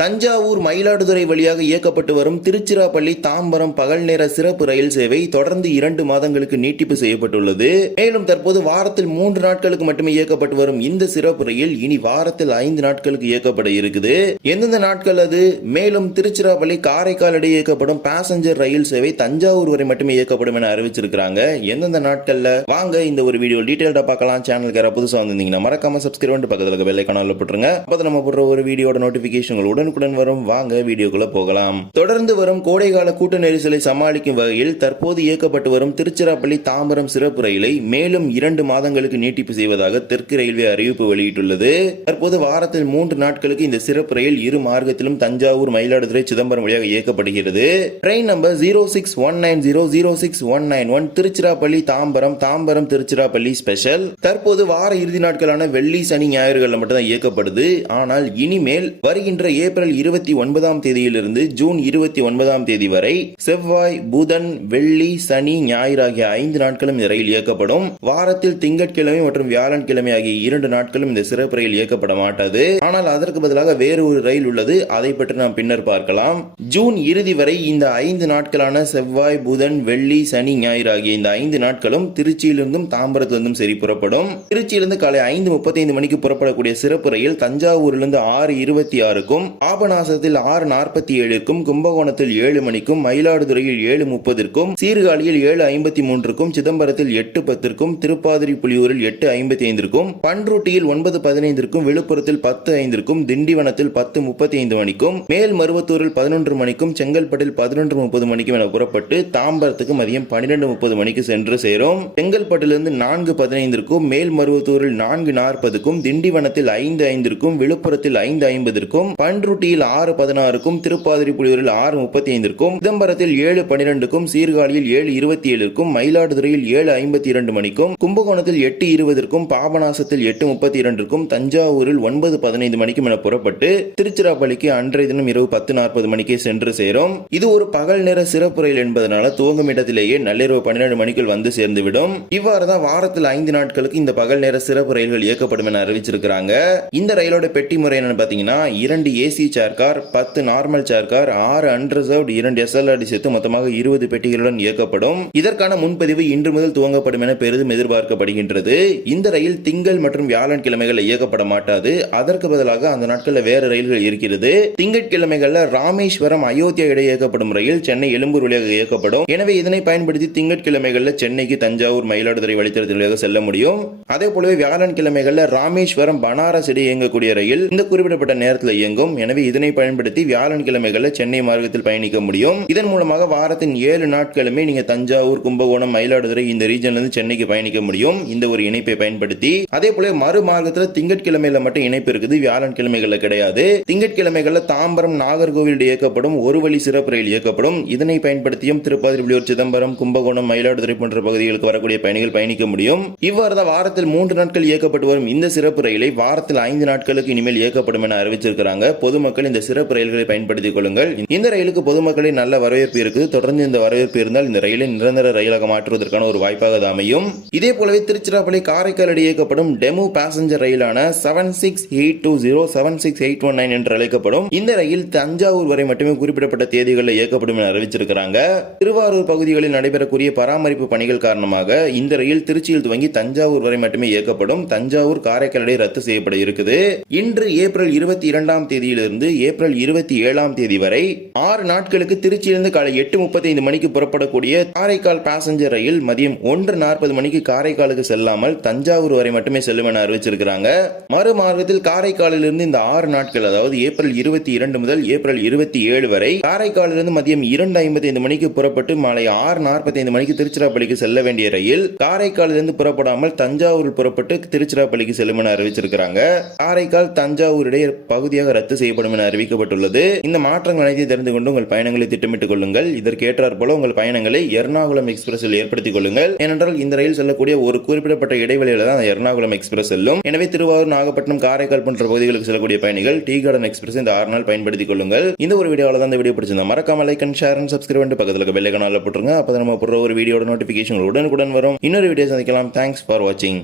தஞ்சாவூர் மயிலாடுதுறை வழியாக இயக்கப்பட்டு வரும் திருச்சிராப்பள்ளி தாம்பரம் பகல் நேர சிறப்பு ரயில் சேவை தொடர்ந்து இரண்டு மாதங்களுக்கு நீட்டிப்பு செய்யப்பட்டுள்ளது. மேலும் தற்போது வாரத்தில் மூன்று நாட்களுக்கு மட்டுமே இயக்கப்பட்டு வரும் இந்த சிறப்பு ரயில் இனி வாரத்தில் ஐந்து நாட்களுக்கு இயக்கப்பட இருக்குது. எந்தெந்த நாட்கள் அது? மேலும் திருச்சிராப்பள்ளி காரைக்கால் இடையே இயக்கப்படும் பாசஞ்சர் ரயில் சேவை தஞ்சாவூர் வரை மட்டுமே இயக்கப்படும் என அறிவிச்சிருக்காங்க எந்தெந்த நாட்கள்ல? வாங்க இந்த ஒரு வீடியோ டீடைல்டா பார்க்கலாம். சேனலுக்கு யாராவது புதுசாக வந்திருந்தீங்கன்னா மறக்காம சப்ஸ்கிரைப் பண்ணிட்டு பக்கத்தில் இருக்க பெல் ஐக்கான போட்டுருங்க. அப்போ நம்ம போடுற ஒரு வீடியோட நோட்டிபிகேஷன் உடனுக்குடன் வரும். வாங்க வீடியோக்குள்ள போகலாம். தொடர்ந்து வரும் கோடைகால கூட்ட நெரிசலை சமாளிக்கும் வகையில் தற்போது இயக்கப்பட்டு வரும் திருச்சிராப்பள்ளி தாம்பரம் சிறப்பு ரயிலை மேலும் இரண்டு மாதங்களுக்கு நீட்டிப்பு செய்வதாக தெற்கு ரயில்வே அறிவிப்பு வெளியிட்டுள்ளது. தற்போது வாரத்தில் மூன்று நாட்களுக்கு இந்த சிறப்பு ரயில் இரு மார்க்கத்திலும் தஞ்சாவூர் மயிலாடுதுறை சிதம்பரம் வழியாக இயக்கப்படுகிறது. Train number zero six one nine zero zero six one nine one Tiruchirappalli Tambaram Tambaram Tiruchirappalli special. தற்போது வார இறுதி நாட்களான வெள்ளி சனி ஞாயிறுகளில் மட்டும்தான் இயக்கப்படுது. ஆனால் இனிமேல் வருகின்ற ஏப்ரல் ஏப்ரல் இருபத்தி ஒன்பதாம் தேதியிலிருந்து ஜூன் இருபத்தி ஒன்பதாம் தேதி வரை செவ்வாய் புதன் வெள்ளி சனி ஞாயிறு ஆகிய ஐந்து நாட்களும் இந்த ரயில் இயக்கப்படும். வாரத்தில் திங்கட்கிழமை மற்றும் வியாழன்கிழமை ஆகிய இரண்டு நாட்களும் இந்த சிறப்பு ரயில் இயக்கப்பட மாட்டாது. ஆனால் அதற்கு பதிலாக வேறு ஒரு ரயில் உள்ளது. அதை பற்றி நாம் பின்னர் பார்க்கலாம். ஜூன் இறுதி வரை இந்த ஐந்து நாட்களான செவ்வாய் புதன் வெள்ளி சனி ஞாயிறு ஆகிய இந்த ஐந்து நாட்களும் திருச்சியிலிருந்தும் தாம்பரத்திலிருந்தும் சரி புறப்படும். திருச்சியிலிருந்து காலை ஐந்து முப்பத்தைந்து மணிக்கு புறப்படக்கூடிய சிறப்பு ரயில் தஞ்சாவூரிலிருந்து ஆறு இருபத்தி ஆறுக்கும் பாபநாசத்தில் ஆறு நாற்பத்தி ஏழுக்கும் கும்பகோணத்தில் ஏழு மணிக்கும் மயிலாடுதுறையில் ஏழு முப்பதிற்கும் சீர்காழியில் ஏழு ஐம்பத்தி மூன்றுக்கும் சிதம்பரத்தில் எட்டு பத்திற்கும் திருப்பாதிரி புலியூரில் எட்டு ஐம்பத்தி ஐந்திற்கும் பன்ருட்டியில் ஒன்பது பதினைந்திற்கும் விழுப்புரத்தில் பத்து ஐந்திற்கும் திண்டிவனத்தில் பத்து முப்பத்தி ஐந்து மணிக்கும் மேல் மருவத்தூரில் பதினொன்று மணிக்கும் செங்கல்பட்டில் பதினொன்று முப்பது மணிக்கும் என புறப்பட்டு தாம்பரத்துக்கு மதியம் பன்னிரெண்டு முப்பது மணிக்கு சென்று சேரும். செங்கல்பட்டிலிருந்து நான்கு பதினைந்திற்கும் மேல் மருவத்தூரில் நான்கு நாற்பதுக்கும் திண்டிவனத்தில் ஐந்து ஐந்திற்கும் விழுப்புரத்தில் ஐந்து ஐம்பதற்கும் பன்ருட்டியில் ஆறு பதினாறுக்கும் திருப்பாதிரி புலியூரில் ஆறு முப்பத்தி ஐந்திற்கும் சிதம்பரத்தில் ஏழு பனிரெண்டுக்கும் சீர்காழியில் ஏழு இருபத்தி ஏழுக்கும் மயிலாடுதுறையில் ஏழு ஐம்பத்தி இரண்டு மணிக்கும் கும்பகோணத்தில் எட்டு இருபதற்கும் பாபநாசத்தில் எட்டு முப்பத்தி இரண்டிற்கும் தஞ்சாவூரில் ஒன்பது பதினைந்து மணிக்கும் என புறப்பட்டு திருச்சிராப்பள்ளிக்கு அன்றைய தினம் இரவு பத்து நாற்பது மணிக்கே சென்று சேரும். இது ஒரு பகல் நேர சிறப்பு ரயில் என்பதனால துவங்கும் இடத்திலேயே நள்ளிரவு பன்னிரண்டு மணிக்குள் வந்து சேர்ந்துவிடும். இவ்வாறு தான் வாரத்தில் ஐந்து நாட்களுக்கு இந்த பகல் நேர சிறப்பு ரயில்கள் இயக்கப்படும் என அறிவிச்சிருக்கிறாங்க. இந்த ரயிலோட பெட்டி முறை என்னன்னு பாத்தீங்கன்னா இரண்டு ஏசி ஏசி சேர் கார் பத்து நார்மல் சேர் கார் ஆறு அன்ரிசர்வ்ட் இரண்டு எஸ்எல்ஆர்டி சேர்த்து மொத்தமாக இருபது பெட்டிகளுடன் இயக்கப்படும். இதற்கான முன்பதிவு இன்று முதல் துவங்கப்படும் என பெரிதும் எதிர்பார்க்கப்படுகின்றது. இந்த ரயில் திங்கள் மற்றும் வியாழன் கிழமைகளில் இயக்கப்பட மாட்டாது. அதற்கு பதிலாக அந்த நாட்களில் வேறு ரயில்கள் இருக்கிறது. திங்கட்கிழமைகள்ல ராமேஸ்வரம் அயோத்தியா இடையே இயக்கப்படும் ரயில் சென்னை எழும்பூர் வழியாக இயக்கப்படும். எனவே இதனை பயன்படுத்தி திங்கட்கிழமைகள்ல சென்னைக்கு தஞ்சாவூர் மயிலாடுதுறை வழித்தடத்தில் வழியாக செல்ல முடியும். அதே போலவே வியாழன் கிழமைகள்ல ராமேஸ்வரம் பனாரஸ் இடையே இயங்கக்கூடிய ரயில் இந்த குறிப்பிடப்பட்ட நேரத்தில் இயங்கும். எனவே இதனை பயன்படுத்தி வியாழன்கிழமைகள சென்னை மார்க்கத்தில் பயணிக்க முடியும். இதன் மூலமாக வாரத்தின் ஏழு நாட்களுமே நீங்க தஞ்சாவூர் கும்பகோணம் மயிலாடுதுறை இந்த ரீஜன்ல இருந்து சென்னைக்கு பயணிக்க முடியும். இந்த ஒரு இணைப்பை பயன்படுத்தி. அதே போல மறு மார்க்கத்தில் திங்கட்கிழமையில மட்டும் இணைப்பு இருக்குது. வியாழன்கிழமைகள்ல கிடையாது. திங்கட்கிழமைகள்ல தாம்பரம் நாகர்கோவில் இயக்கப்படும். ஒரு வழி சிறப்பு ரயில் இயக்கப்படும். இதனை பயன்படுத்தியும் திருப்பாதிரிபுலியூர் சிதம்பரம் கும்பகோணம் மயிலாடுதுறை போன்ற பகுதிகளுக்கு வரக்கூடிய பயணிகள் பயணிக்க முடியும். இவ்வாறு தான் வாரத்தில் மூன்று நாட்கள் இயக்கப்பட்டு வரும் இந்த சிறப்பு ரயிலை வாரத்தில் ஐந்து நாட்களுக்கு இனிமேல் இயக்கப்படும் என அறிவிச்சிருக்கிறாங்க. பொது பொதுமக்கள் இந்த சிறப்பு ரயில்களை பயன்படுத்திக் கொள்ளுங்கள். இந்த ரயிலுக்கு பொதுமக்களின் நல்ல வரவேற்பு இருக்குது தொடர்ந்து இந்த வரவேற்பு இருந்தால் இந்த ரயிலை நிரந்தர ரயிலாக மாற்றுவதற்கான ஒரு வாய்ப்பாக அது அமையும். இதே போலவே திருச்சிராப்பள்ளி காரைக்கால் இடையே இயக்கப்படும் DEMU passenger ரயிலான seven six eight two zero seven six eight one nine என்று அழைக்கப்படும். இந்த ரயில் தஞ்சாவூர் வரை மட்டுமே குறிப்பிடப்பட்ட தேதிகளில் இயக்கப்படும் என அறிவிச்சிருக்கிறாங்க. திருவாரூர் பகுதிகளில் நடைபெறக்கூடிய பராமரிப்பு பணிகள் காரணமாக இந்த ரயில் திருச்சியில் துவங்கி தஞ்சாவூர் வரை மட்டுமே இயக்கப்படும். தஞ்சாவூர் காரைக்கால் இடையே ரத்து செய்யப்பட இருக்குது. இன்று ஏப்ரல் இருபத்தி இரண்டாம் தேதியிலிருந்து ஏப்ரல் இருபத்தி ஏழாம் தேதி வரை ஆறு நாட்களுக்கு திருச்சியிலிருந்து காலை எட்டு முப்பத்தைந்து மணிக்கு புறப்படக்கூடிய காரைக்கால் பாசஞ்சர் ரயில் மதியம் ஒன்று நாற்பது மணிக்கு காரைக்காலுக்கு செல்லாமல் தஞ்சாவூர் வரை மட்டுமே செல்லும் என அறிவிச்சிருக்கிறாங்க. மறுமார்க்கத்தில் காரைக்காலிலிருந்து இந்த ஆறு நாட்கள் அதாவது ஏப்ரல் இருபத்தி இரண்டு முதல் ஏப்ரல் இருபத்தி ஏழு வரை காரைக்காலிலிருந்து மதியம் இரண்டு ஐம்பத்தி ஐந்து மணிக்கு புறப்பட்டு மாலை ஆறு நாற்பத்தி ஐந்து மணிக்கு திருச்சிராப்பள்ளிக்கு செல்ல வேண்டிய ரயில் காரைக்காலிலிருந்து புறப்படாமல் தஞ்சாவூர் புறப்பட்டு திருச்சிராப்பள்ளிக்கு செல்லும் என அறிவிச்சிருக்கிறாங்க. காரைக்கால் தஞ்சாவூர் இடையே பகுதியாக ரத்து செய்யப்படும் என அறிவிக்கப்பட்டுள்ளது. இந்த மாற்றங்கள் அனைத்தையும் தெரிந்து கொண்டு உங்கள் பயணங்களை திட்டமிட்டுக் கொள்ளுங்கள். இதற்கு போல உங்கள் பயணங்களை எர்ணாகுளம் எக்ஸ்பிரஸில் ஏற்படுத்திக் கொள்ளுங்கள். ஏனென்றால் இந்த ரயில் செல்லக்கூடிய ஒரு குறிப்பிடப்பட்ட இடைவெளியில தான் எர்ணாகுளம் எக்ஸ்பிரஸ் செல்லும். எனவே திருவாரூர் நாகப்பட்டினம் காரைக்கால் போன்ற பகுதிகளுக்கு செல்லக்கூடிய பயணிகள் டீ கார்டன் எக்ஸ்பிரஸ் இந்த ஆறு நாள் பயன்படுத்திக் கொள்ளுங்கள். இந்த ஒரு வீடியோவில் தான் இந்த வீடியோ பிடிச்சிருந்தா மறக்காம like and share and subscribe பண்ணிட்டு பக்கத்தில் பெல் போட்டுருங்க. அப்போ நம்ம போடுற ஒரு வீடியோட நோட்டிஃபிகேஷன் உடனுக்குடன் வரும். இன்னொரு வீடியோ சந்திக்கலாம். தேங்க்ஸ் ஃபார் வாட்சிங்